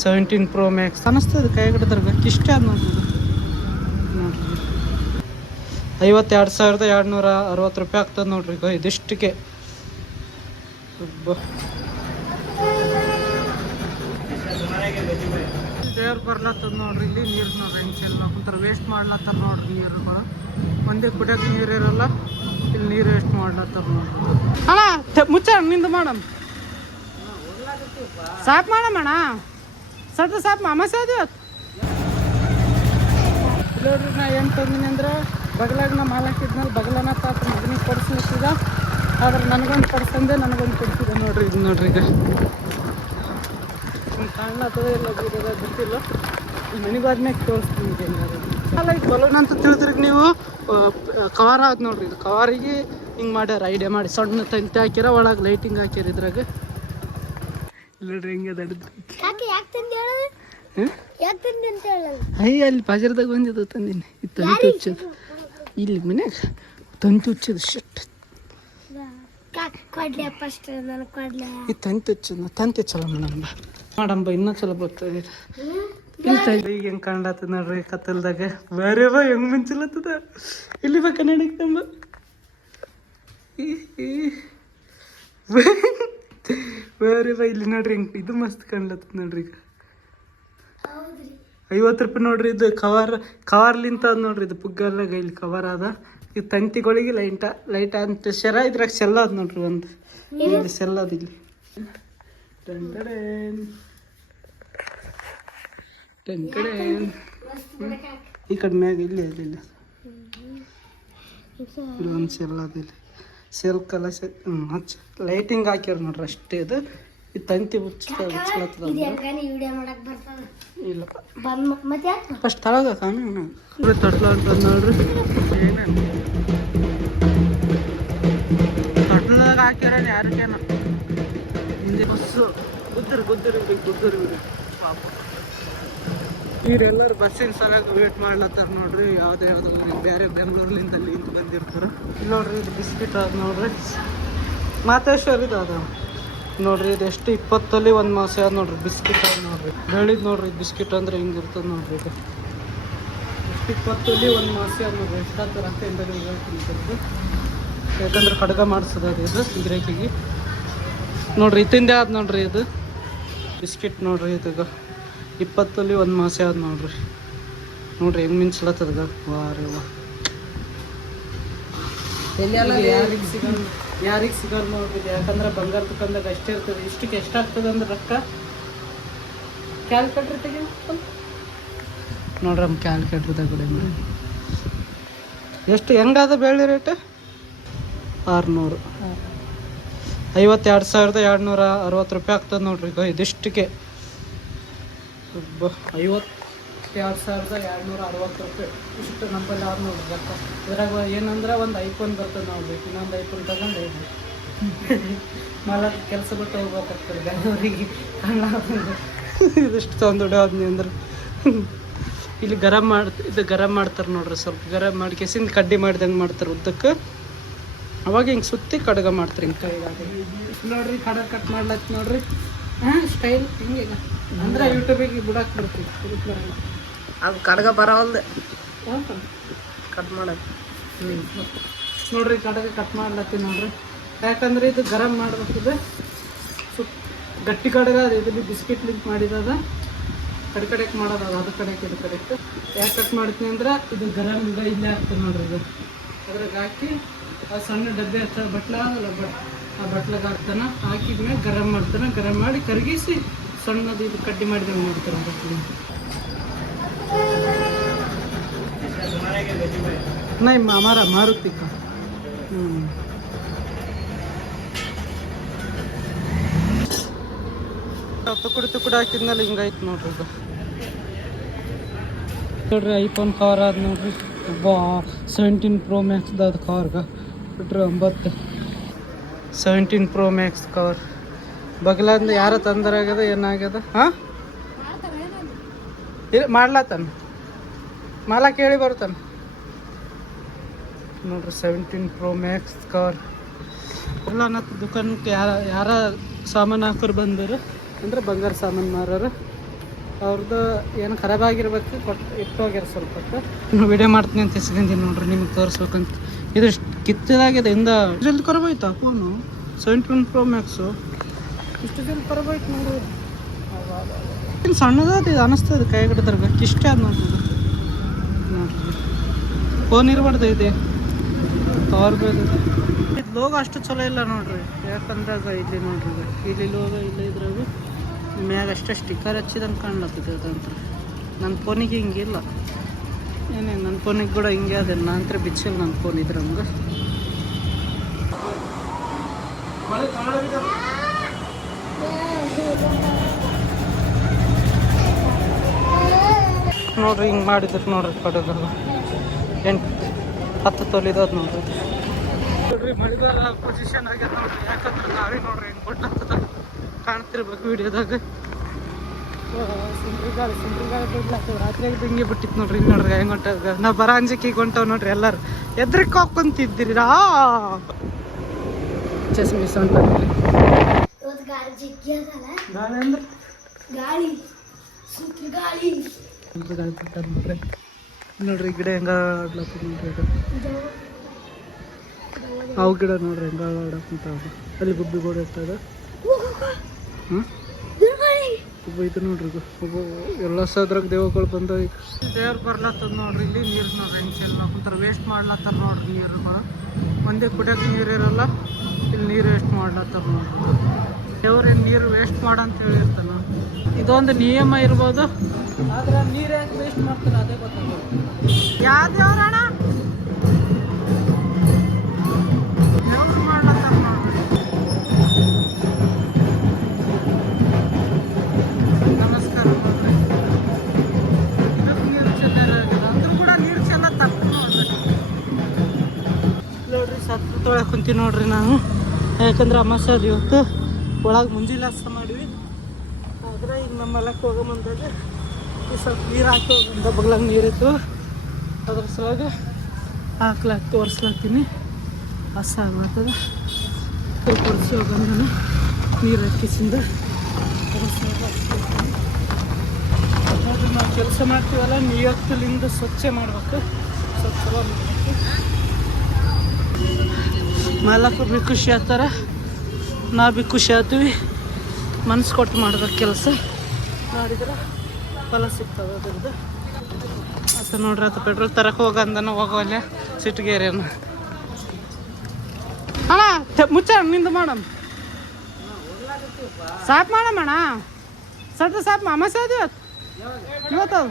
17 Pro Max ಅನ್ನಿಸ್ತದೆ ಕೈ ಹಿಡಿದ್ರಾಗ ಇಷ್ಟ ಅದು ನೋಡ್ರಿ 52,260 ರೂಪಾಯಿ ಆಗ್ತದೆ ನೋಡ್ರಿ ಈಗ ಇದಿಷ್ಟಕ್ಕೆ. ದೇವ್ರು ಬರ್ಲತ್ತದ ನೋಡ್ರಿ ಇಲ್ಲಿ ನೀರು ನೋಡ್ರಿ ಹೆಂಗೆ ಚೆಲ್ ಮಾಡ್ಕೊಂತಾರೆ ವೇಸ್ಟ್ ಮಾಡ್ಲತ್ತಾರ ನೋಡ್ರಿ ನೀರುಗಳು. ಒಂದೇ ಕುಡಿಯೋಕೆ ನೀರು ಇರಲ್ಲ, ಇಲ್ಲಿ ನೀರು ವೇಸ್ಟ್ ಮಾಡ್ಲತ್ತಾರ ನೋಡ್ರಿ. ಅಣ್ಣ ಮುಚ್ಚ ನಿಂದು ಮಾಡಮ್ ಸಾಫ್ ಮಾಡಮ್ಮಣ್ಣ ಸಡ್ಡು ಸಾಫ್ ಅಮಾಸೆ ಅದು ನೋಡ್ರಿ. ನಾ ಏನು ತಂದಿನಿ ಅಂದ್ರೆ ಬಗಲಾಗ ನಾ ಮಾಲಾಕಿದ್ನಲ್ಲಿ ಬಗಲನ ತಾತ ಮಗನಿಗೆ ಕೊಡಿಸ್ಲಿಕ್ಕಿದ, ಆದ್ರೆ ನನಗೊಂದು ಕೊಡ್ಸಂದೆ ನನಗೊಂದು ಕೊಡಿಸಿದೆ ನೋಡ್ರಿ. ಇದು ನೋಡ್ರಿ ಈಗ ಕಾಣ್ಲತ್ತದ ಇಲ್ಲ ಬೀರದ ಗೊತ್ತಿಲ್ಲ, ಮನೆಗೆ ಆದ್ಮೇಲೆ ತೋರಿಸ್ತೀನಿ ಹೆಂಗಾದ್ರೆ. ಅಲ್ಲ ಈಗ ಬಲೂನ್ ಅಂತ ತಿಳಿದ್ರಿಗೆ ನೀವು ಕವರ್ ಆದ್ ನೋಡ್ರಿ. ಇದು ಕವರಿಗೆ ಹಿಂಗೆ ಮಾಡ್ಯಾರ ಐಡಿಯಾ ಮಾಡಿ ಸಣ್ಣ ತಂತಿ ಹಾಕ್ಯಾರ, ಒಳಗೆ ಲೈಟಿಂಗ್ ಹಾಕ್ಯಾರ ಇದ್ರಾಗ. ನೋಡ್ರಿ ಹೆಂಗೆ ದಡ್ದು ಅಯ್ಯ ಅಲ್ಲಿ ಬಾಜಾರ್ದಾಗ ಬಂದಿದ್ದು ತಂದಿನಿ. ಈ ತಂತಿ ಹುಚ್ಚದು ಇಲ್ಲಿ ಮನ್ಯಾಗ ತಂತಿ ಹುಚ್ಚದು ಶಟ್ ಈ ತಂತಿ ಹುಚ್ಚದ ತಂತಿ ಚಲೋ ಮಾಡಂಬ ಇನ್ನೂ ಚಲೋ ಬರ್ತದೆ. ಈಗ ಹೆಂಗೆ ಕಾಣ್ಲತ್ತದ ನೋಡ್ರಿ ಕತ್ತಲ್ದಾಗ. ಬೇರೆ ಬಾ ಹೆಂಗ್ ಮಿಂಚಲತ್ತದ ಇಲ್ಲಿ ಬಾ ಕನ್ನಡಿಗೆ ತಂಬ ಬೇರೆ ಬಾ ಇಲ್ಲಿ ನೋಡ್ರಿ ಹೆಂಗೆ ಇದು ಮಸ್ತ್ ಕಾಣ್ಲತ್ತದ ನೋಡ್ರಿ. ಈಗ 50 ರೂಪಾಯಿ ನೋಡ್ರಿ. ಇದು ಕವರ್ಲಿಂತ ನೋಡ್ರಿ. ಇದು ಪುಗ್ಗಲ್ಲಾಗ ಇಲ್ಲಿ ಕವರ್ ಅದ. ಇದು ತಂತಿಗಳಿಗೆ ಲೈಟ್ ಅಂತ ಶರ ಇದ್ರಾಗ ಸೆಲ್ಲ ಅದ ನೋಡ್ರಿ. ಒಂದು ಇಲ್ಲಿ ಸೆಲ್ಲ ಅದ ಇಲ್ಲಿ ಈ ಕಡೆ ಮ್ಯಾಗ ಇಲ್ಲಿ ಅದಿಲ್ಲ ಒಂದು ಸೆಲ್ಲ ಅದ ಇಲ್ಲಿ ಸೆಲ್ ಕಲ ಹಚ್ಚ ಲೈಟಿಂಗ್ ಹಾಕ್ಯಾರ ನೋಡ್ರಿ ಅಷ್ಟೇ. ಇದು ಈ ತಂತಿ ಹುಚ್ಚಲತ್ತದ ಇಲ್ಲಪ್ಪ ಫಸ್ಟ್ ತಳಗ ಕಾಮಿ ತೊಟ್ಲ ಅಂತ ನೋಡ್ರಿ. ಏನೇನು ತೊಟ್ಲದಾಗ ಹಾಕ್ಯಾರ ಯಾರಿಗೇನ ಹಿಂದೆ ಬಸ್ಸು ಗುದ್ದರಿ ಪಾಪ ಇವರೆಲ್ಲರೂ ಬಸ್ಸಿನ ಸಲಗ ವೇಟ್ ಮಾಡ್ಲತ್ತಾರ ನೋಡ್ರಿ. ಯಾವ್ದು ಬೇರೆ ಬೆಂಗಳೂರ್ಲಿಂದ ಅಲ್ಲಿ ಇಂತ ಬಂದಿರ್ತಾರ. ಇಲ್ಲಿ ನೋಡ್ರಿ ಇದು ಬಿಸ್ಕಿಟ್ ಅದ ನೋಡ್ರಿ. ಮಾತೇಶ್ವರ ಇದು ಅದ ನೋಡ್ರಿ. ಇದು ಎಷ್ಟು 20 ಒಂದು ಮಾಸ ಅದ ನೋಡ್ರಿ. ಬಿಸ್ಕಿಟ್ ಅದ ನೋಡ್ರಿ. ಹೇಳಿದ್ ನೋಡ್ರಿ ಬಿಸ್ಕಿಟ್ ಅಂದ್ರೆ ಹಿಂಗಿರ್ತದೆ ನೋಡ್ರಿ. ಇದು ಎಷ್ಟು 20 ಒಂದು ಮಾಸ ಅದ ನೋಡ್ರಿ. ಎಷ್ಟಾಗ್ತದೆ ರೊಕ್ಕ ಹೇಳ್ತೀನಿ ಯಾಕಂದ್ರೆ ಕಡ್ಗ ಮಾಡಿಸೋದು ಅದು ಇದು ಗಿರಾಕಿಗೆ ನೋಡ್ರಿ. ಇತ್ತಿಂದೆ ಆದ ನೋಡ್ರಿ ಇದು ಬಿಸ್ಕಿಟ್ ನೋಡ್ರಿ. ಇದು 20 ಒಂದು ಮಾಸ ಆದ ನೋಡ್ರಿ. ಹೆಂಗೆ ಮಿಂಚ್ಲತ್ತದ ವಾರೇ ವಾ. ಯಾರಿಗೆ ಸಿಗಲ್ಲ ನೋಡ್ರಿ. ಯಾಕಂದ್ರೆ ಬಂಗಾರ ದುಕಾನ್ದಾಗ ಅಷ್ಟೇ ಇರ್ತದೆ. ಇಷ್ಟಕ್ಕೆ ಎಷ್ಟಾಗ್ತದೆ ಅಂದ್ರೆ ರೊಕ್ಕ ಕ್ಯಾಲ್ಕುಲೇಟ್ರ್ ತೆಗಿ ನೋಡ್ರಿ. ನಮ್ಮ ಕ್ಯಾಲ್ಕುಲೇಟ್ರದಾಗ ಕೂಡ ಎಷ್ಟು ಹೆಂಗಾದ ಬೆಳ್ಳಿ ರೇಟ್ 600 52,260 ರೂಪಾಯಿ ಆಗ್ತದೆ ನೋಡ್ರಿ. ಈಗ ಇದಿಷ್ಟಕ್ಕೆ 52,260 ರೂಪಾಯಿ ಇಷ್ಟು ನಂಬಲ್ಲಿ ಆದ ನೋಡ್ರಿ ರೊಕ್ಕ. ಇದ್ರಾಗ ಏನಂದ್ರೆ ಒಂದು ಐಫೋನ್ ಬರ್ತದೆ ನೋಡ್ರಿ. ಇನ್ನೊಂದು ಐಫೋನ್ ತಗೊಂಡು ಮಾಲಕ್ ಕೆಲಸ ಬಿಟ್ಟು ಹೋಗ್ಬೇಕಾಗ್ತದೆ ಬೆಂಗಳೂರಿಗೆ. ಇದಿಷ್ಟು ತೊಂದು ಆದ್ನಿ ಅಂದ್ರೆ ಇಲ್ಲಿ ಗರಂ ಮಾಡ್ತಾರೆ ನೋಡ್ರಿ. ಸ್ವಲ್ಪ ಗರಂ ಮಾಡಿ ಕೆಸಿಂದ ಕಡ್ಡಿ ಮಾಡ್ದಂಗೆ ಮಾಡ್ತಾರೆ ಉದ್ದಕ್ಕೆ. ಅವಾಗ ಹಿಂಗೆ ಸುತ್ತಿ ಕಡ್ಗ ಮಾಡ್ತಾರೆ ಹಿಂಗೆ ಕೈಗಾಗಿ ನೋಡ್ರಿ. ಕಡ್ಗ ಕಟ್ ಮಾಡ್ಲತ್ತ ನೋಡ್ರಿ. ಸ್ಟೈಲ್ ಹಿಂಗೆ ಅಂದ್ರೆ ಯೂಟ್ಯೂಬಿಗೆ ಬಿಡಕ್ಕೆ ಬರ್ತೀವಿ. ಅದು ಕಡ್ಗ ಬರೋಲ್ದು ಕಟ್ ಮಾಡೋದು ನೋಡ್ರಿ. ಕಡ್ಗ ಕಟ್ ಮಾಡ್ಲತ್ತೀವಿ ನೋಡ್ರಿ. ಯಾಕಂದ್ರೆ ಇದು ಗರಂ ಮಾಡ್ಬೇಕಿದೆ. ಗಟ್ಟಿ ಕಡ್ಗ ಅದು ಇದು ಬಿಸ್ಕಿಟ್ ಲಿಂಕ್ ಮಾಡಿದದ. ಕಡೆಗೆ ಮಾಡೋದು ಅದು ಕಡೆಗೆ ಇದು ಕಡೆಗೆ. ಯಾಕೆ ಕಟ್ ಮಾಡ್ತೀನಿ ಅಂದ್ರೆ ಇದು ಗರಂ ಈಗ ಇಲ್ಲೇ ಆಗ್ತದೆ ನೋಡ್ರಿ. ಇದು ಅದ್ರಾಗ ಹಾಕಿ ಆ ಸಣ್ಣ ಡಬ್ಬೆ ಹಚ್ಚ ಬಟ್ಲ ಆಗಲ್ಲ ಆ ಬಟ್ಲಾಗ ಹಾಕ್ತಾನೆ. ಹಾಕಿದ್ಮೇಲೆ ಗರಂ ಮಾಡ್ತಾನೆ. ಗರಂ ಮಾಡಿ ಕರಗಿಸಿ ಸಣ್ಣದು ಇದು ಕಡ್ಡಿ ಮಾಡಿದಂಗೆ ಮಾಡ್ತಾರೆ ಬಟ್ಲಿ. ನೈ ಮಾರುತಿ ತುಕುಡಿ ಹಾಕಿದ್ಮೇಲೆ ಹಿಂಗಾಯ್ತು ನೋಡ್ರಿ. ಇದು ನೋಡ್ರಿ ಐಫೋನ್ ಕವರ್ ಆದ ನೋಡ್ರಿ. 17 Pro Max ಅದು ಕವರ್ಗ ಬಿಟ್ರೆ 17 Pro Max ಕವರ್ ಬಗ್ಲಾಂದ ಯಾರ ತಂದರಾಗ್ಯದ ಏನಾಗ್ಯದ. ಹಾಂ ಇಲ್ಲ ಮಾಡ್ಲತ್ತಾನ ಮಾಲ ಕೇಳಿ ಬರ್ತಾನೆ ನೋಡ್ರಿ. 17 Pro Max ಕವರ್ ಎಲ್ಲ ದುಕಾನಕ್ಕೆ ಯಾರ ಸಾಮಾನು ಹಾಕೋರು ಬಂದರು ಅಂದ್ರೆ ಬಂಗಾರ ಸಾಮಾನು ಮಾರೋರು ಅವ್ರದ್ದು ಏನು ಖರಾಬ್ ಆಗಿರ್ಬೇಕು ಕೊಟ್ಟು ಇಟ್ಟೋಗ್ಯಾರ ಸ್ವಲ್ಪ ಹೊತ್ತು ವಿಡಿಯೋ ಮಾಡ್ತೀನಿ ಅಂತ ಇಸ್ಕೊಂಡಿನಿ ನೋಡ್ರಿ ನಿಮಗೆ ತೋರಿಸ್ಬೇಕಂತ. ಇದು ಕಿತ್ತದಾಗಿದೆ ಇಂದ ಜಲ್ದಿ ಖರಾಬ್ ಆಯ್ತಾ ಫೋನು 17 Pro Max ಇಷ್ಟು ಜಲ್ದಿ ಖರಾಬ್ ಆಯ್ತು ನೋಡ್ರಿ. ಏನು ಸಣ್ಣದಾದ ಇದು ಅನ್ನಿಸ್ತದೆ ಕೈ ಹಿಡಿದ್ರಾಗ ಇಷ್ಟೇ ಅದು ನೋಡ್ರಿ. ನೋಡ್ರಿ ಫೋನ್ ಇರಬಾರ್ದು ಇದೆ ಕವರ್ ಬೇದು. ಇದು ಲೋಗೋ ಅಷ್ಟು ಚಲೋ ಇಲ್ಲ ನೋಡ್ರಿ. ಯಾಕಂದಾಗ ಇಲ್ಲಿ ನೋಡ್ರಿ ಇಲ್ಲಿ ಲೋಗೋ ಇಲ್ಲ ಇದ್ರಾಗ ಮ್ಯಾಗ ಅಷ್ಟೇ ಸ್ಟಿಕ್ಕರ್ ಹಚ್ಚಿದಂಗೆ ಕಾಣ್ಲತ್ತಿದೆ ಅದಂತ. ನನ್ನ ಫೋನಿಗೆ ಹಿಂಗಿಲ್ಲ ಏನೇನು ನನ್ನ ಫೋನಿಗೆ ಕೂಡ ಹಿಂಗೆ ಅದೇ ನಂತರ ಬಿಚ್ಚಿಲ್ಲ ನನ್ನ ಫೋನ್ ಇದ್ರೆ ಹಂಗೆ ನೋಡ್ರಿ ಹಿಂಗೆ ಮಾಡಿದ್ರು ನೋಡ್ರಿ ಕಡೆದಲ್ಲ 8-10 ತೊಲಿದದು ನೋಡ್ರಿ. ನೋಡ್ರಿ ಮಳೆಗಾಲ ಪೊಸಿಷನ್ ಆಗ್ಯದ ನೋಡ್ರಿ. ಯಾಕಂದ್ರೆ ಗಾಳಿ ನೋಡ್ರಿ ಹೆಂಗೆ ಕೊಡ್ಲಾಗ್ತದ ಕಾಣ್ತಿರ್ಬೇಕು ವಿಡಿಯೋದಾಗ. ಸುಂಟ್ರಿ ಗಾಳಿ ಬಿಡ್ಲಾಗ್ತದೆ. ರಾತ್ರಿ ಆಗಿದ್ದು ಹಿಂಗೆ ಬಿಟ್ಟಿತ್ತು ನೋಡ್ರಿ. ಹಿಂಗೆ ನೋಡ್ರಿ ಹೆಂಗೆ ಹೊಂಟಾಗ ನಾ ಬರ ಅಂಜಿಕೆ ಹೊಂಟವ್ ನೋಡ್ರಿ. ಎಲ್ಲರೂ ಎದ್ರಿಗೆ ಹಾಕೊಂತಿದ್ದೀರಿ ಚಸ್ಮಿ ಸೌಂಡ್ ಗಾಳಿ ಅಂದ್ರೆ ಗಾಳಿ ಬಿಟ್ಟದ ನೋಡ್ರಿ. ನೋಡ್ರಿ ಗಿಡ ಹೆಂಗ ಆಡ್ಲತ್ತದ ನೋಡ್ರಿ. ಅದು ಅವು ಗಿಡ ನೋಡ್ರಿ ಹೆಂಗ ಆಡಕ್ಕಂತಾವ. ಅಲ್ಲಿ ಗುಬ್ಬಿ ಗೋಡೆ ಇರ್ತದ. ಹಾಂ ಒಬ್ಬ ಇದು ನೋಡ್ರಿ ಒಬ್ಬ ಎಲ್ಲ ಸದ್ರಾಗ ದೇವಗಳು ಬಂದವ. ಈಗ ದೇವ್ರು ಬರ್ಲತ್ತದ ನೋಡ್ರಿ. ಇಲ್ಲಿ ನೀರು ನೋಡ್ರಿ ಹೆಂಗೆ ಚೆಲ್ಲ ಕುಂತಾರೆ ವೇಸ್ಟ್ ಮಾಡ್ಲತ್ತಾರ ನೋಡ್ರಿ. ನೀರುಗಳು ಒಂದೇ ಕುಡಿಯೋಕೆ ನೀರು ಇರಲ್ಲ. ಇಲ್ಲಿ ನೀರು ವೇಸ್ಟ್ ಮಾಡ್ಲತ್ತಾರ ನೋಡ್ರಿ. ದೇವ್ರೇನು ನೀರು ವೇಸ್ಟ್ ಮಾಡಂತ ಹೇಳಿರ್ತಾನ. ಇದೊಂದು ನಿಯಮ ಇರ್ಬೋದು. ಆದ್ರೆ ನೀರು ಯಾಕೆ ವೇಸ್ಟ್ ಮಾಡ್ತಾರೆ ಅದೇ ಗೊತ್ತಾಗೋದು. ಯಾವ ದೇವ್ರಣ ದೇವ್ರು ಮಾಡ್ಲತ್ತಾರ ನೋಡ್ರಿ. ನಮಸ್ಕಾರ ನೋಡ್ರಿ. ಇದಕ್ಕೆ ನೀರು ಚೆಲ್ಲಾರ ಅಂದ್ರೂ ಕೂಡ ನೀರು ಚೆಲ್ಲ ತಪ್ಪು ನೋಡ್ರಿ. ಸತ್ತು ತೊಳಕ್ಕೆ ಕುಂತೀವಿ ನೋಡ್ರಿ ನಾವು. ಯಾಕಂದ್ರೆ ಅಮಾವಾಸ್ಯೆ ಅದು ಇವತ್ತು. ಒಳಗೆ ಮುಂಜಿಲ್ಲ ಹಸ ಮಾಡಿವಿ. ಆದರೆ ಈಗ ನಮ್ಮ ಹೊಲಕ್ಕೆ ಹೋಗೋ ಮುಂದಾಗ ಈ ಸ್ವಲ್ಪ ನೀರು ಹಾಕಿ ಹೋಗಂದ ಬಗ್ಲಾಗ ನೀರಿತ್ತು. ಅದ್ರ ಸಲುವಾಗಿ ತೋರಿಸ್ಲಾಗ್ತೀನಿ. ಹಸ ಆಗ್ತದ ಸ್ವಲ್ಪ ಒರೆಸಿ ಹೋಗಂದನು ನೀರು ಹಾಕಿಸಿಂದ ನೋಡ್ರಿ. ನಾವು ಕೆಲಸ ಮಾಡ್ತೀವಲ್ಲ ನಿಯತ್ತಲಿಂದ ಸ್ವಚ್ಛ ಮಾಡ್ಬೇಕು. ಸ್ವಲ್ಪ ಚಲೋ ಮಾಡ್ಬೇಕು. ಮಾಲಕರು ಭೀ ಖುಷಿ ಆಗ್ತಾರೆ, ನಾ ಭೀ ಖುಷಿ ಆಗ್ತೀವಿ. ಮನಸ್ಸು ಕೊಟ್ಟು ಮಾಡ್ಬೇಕು ಕೆಲಸ ಮಾಡಿದ್ರೆ ಫಲ ಸಿಗ್ತದೆ ಅದ್ರದ್ದು. ಆತ ನೋಡ್ರಿ ಆತ ಪೆಟ್ರೋಲ್ ತರಕ್ಕೆ ಹೋಗಂದನ ಹೋಗೋಲ್ಲ ಸಿಟ್ಟಿಗೇರಿಯನ್ನ. ಅಣ್ಣ ಮುಚ್ಚ ನಿಂದು ಮಾಡಮ್ ಸಾಪ್ ಮಾಡಮ್ಮಣ್ಣ. ಸಟ್ ಸಾಪ್ ಅಮಾಸೆ ಅದು ಇವತ್ತು